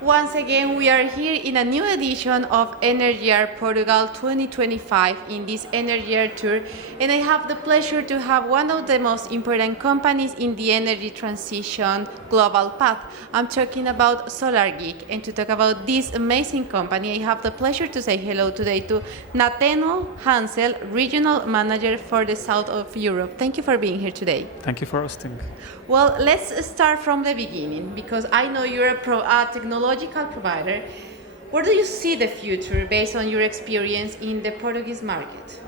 Once again, we are here in a new edition of Energyear Portugal 2025 in this Energyear tour, and I have the pleasure to have one of the most important companies in the energy transition global path. I'm talking about Solargik, and to talk about this amazing company, I have the pleasure to say hello today to Netanel Hansel, Regional Manager for the South of Europe. Thank you for being here today. Thank you for hosting. Well, let's start from the beginning because I know you're a technological provider. Where do you see the future based on your experience in the Portuguese market?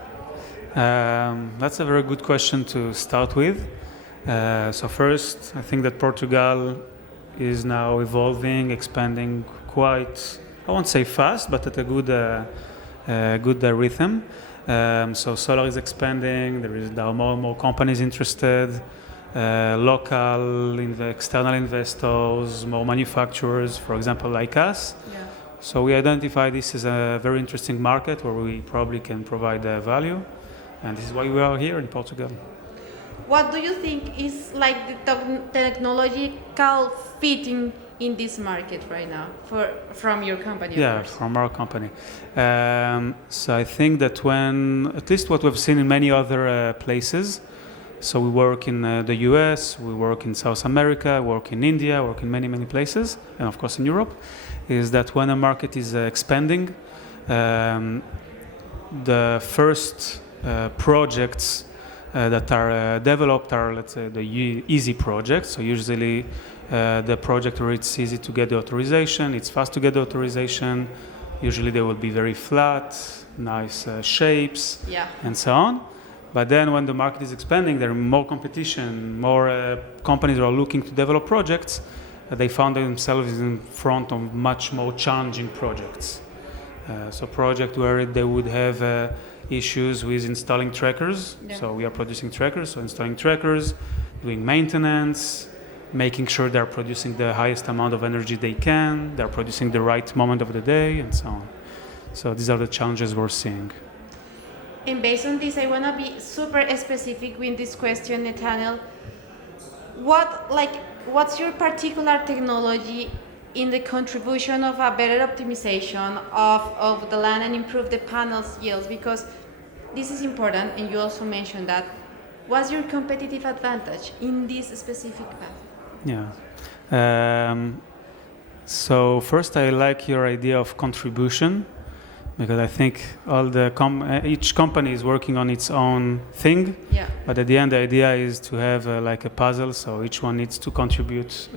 That's a very good question to start with. So first, I think that Portugal is now evolving, expanding quite, I won't say fast, but at a good rhythm. So solar is expanding, there are more and more companies interested. Local external investors, more manufacturers, for example, like us. Yeah. So we identify this as a very interesting market where we probably can provide value, and this is why we are here in Portugal. What do you think is like the technological fitting in this market right now from your company? Yeah, from our company. So I think that at least what we've seen in many other places, so we work in the US, we work in South America, work in India, work in many places, and of course in Europe, is that when a market is expanding, the first projects that are developed are, let's say, the easy projects. So usually the project where it's easy to get the authorization, it's fast to get the authorization. Usually they will be very flat, nice shapes, yeah, and so on. But then when the market is expanding, there is more competition, more companies are looking to develop projects. They found themselves in front of much more challenging projects. So projects where they would have issues with installing trackers. Yeah. So we are producing trackers, so installing trackers, doing maintenance, making sure they're producing the highest amount of energy they can, they're producing the right moment of the day, and so on. So these are the challenges we're seeing. And based on this, I want to be super specific with this question, Netanel. What's your particular technology in the contribution of a better optimization of the land and improve the panels yields? Because this is important, and you also mentioned that. What's your competitive advantage in this specific path? Yeah. So first, I like your idea of contribution, because I think each company is working on its own thing. Yeah. But at the end, the idea is to have like a puzzle, so each one needs to contribute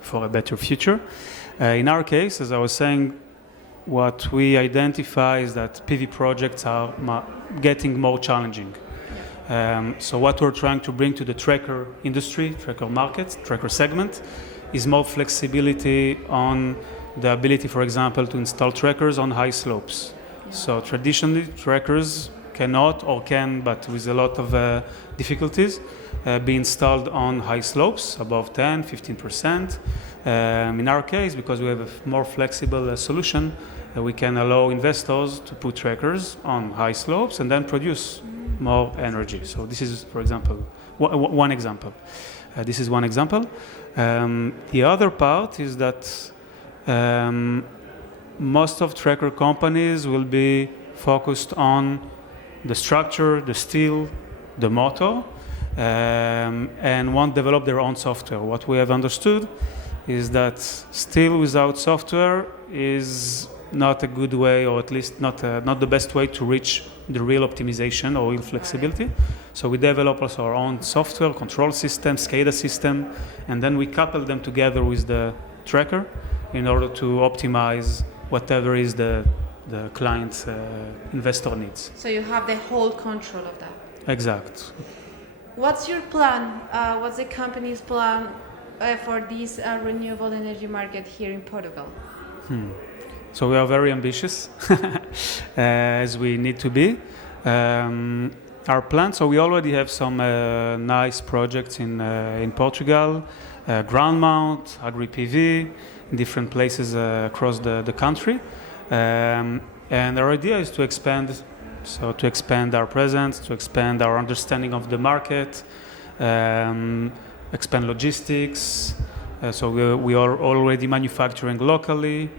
for a better future. In our case, as I was saying, what we identify is that PV projects are getting more challenging. Yeah. So what we're trying to bring to the tracker industry, tracker market, tracker segment, is more flexibility on the ability, for example, to install trackers on high slopes. So traditionally, trackers cannot or can, but with a lot of difficulties, be installed on high slopes, above 10, 15%. In our case, because we have a more flexible solution, we can allow investors to put trackers on high slopes and then produce more energy. So this is, for example, one example. This is one example. The other part is that most of tracker companies will be focused on the structure, the steel, the motor, and won't develop their own software. What we have understood is that steel without software is not a good way, or at least not the best way to reach the real optimization or real flexibility. So we develop also our own software, control system, SCADA system, and then we couple them together with the tracker in order to optimize whatever is the client's investor needs. So you have the whole control of that. Exact. What's your plan? What's the company's plan for this renewable energy market here in Portugal? So we are very ambitious, as we need to be. Our plan, so we already have some nice projects in Portugal, ground mount, agri-PV, in different places across the country. And our idea is to expand our presence, to expand our understanding of the market, expand logistics, So we are already manufacturing locally,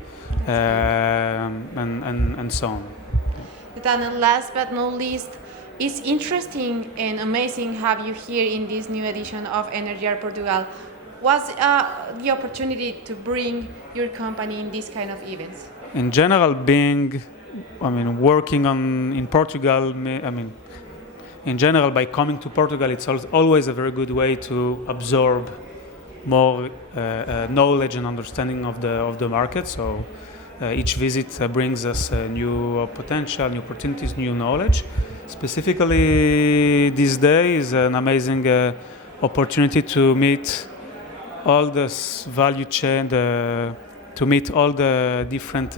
and so on. Netanel, last but not least, it's interesting and amazing have you here in this new edition of Energyear Portugal. What's the opportunity to bring your company in these kind of events? In general, working in Portugal, in general, by coming to Portugal, it's always a very good way to absorb more knowledge and understanding of the market. So each visit brings us new potential, new opportunities, new knowledge. Specifically, this day is an amazing opportunity to meet all this value chain, to meet all the different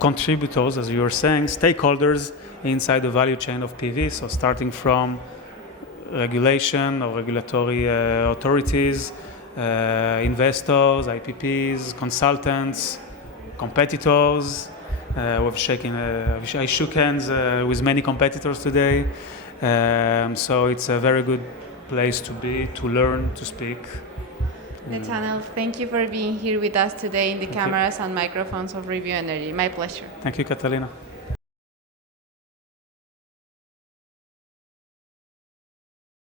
contributors, as you were saying, stakeholders inside the value chain of PV. So starting from regulation or regulatory authorities, investors, IPPs, consultants, competitors. I shook hands with many competitors today. So it's a very good place to be, to learn, to speak. Netanel, thank you for being here with us today in the cameras and microphones of Review Energy. My pleasure. Thank you, Catalina.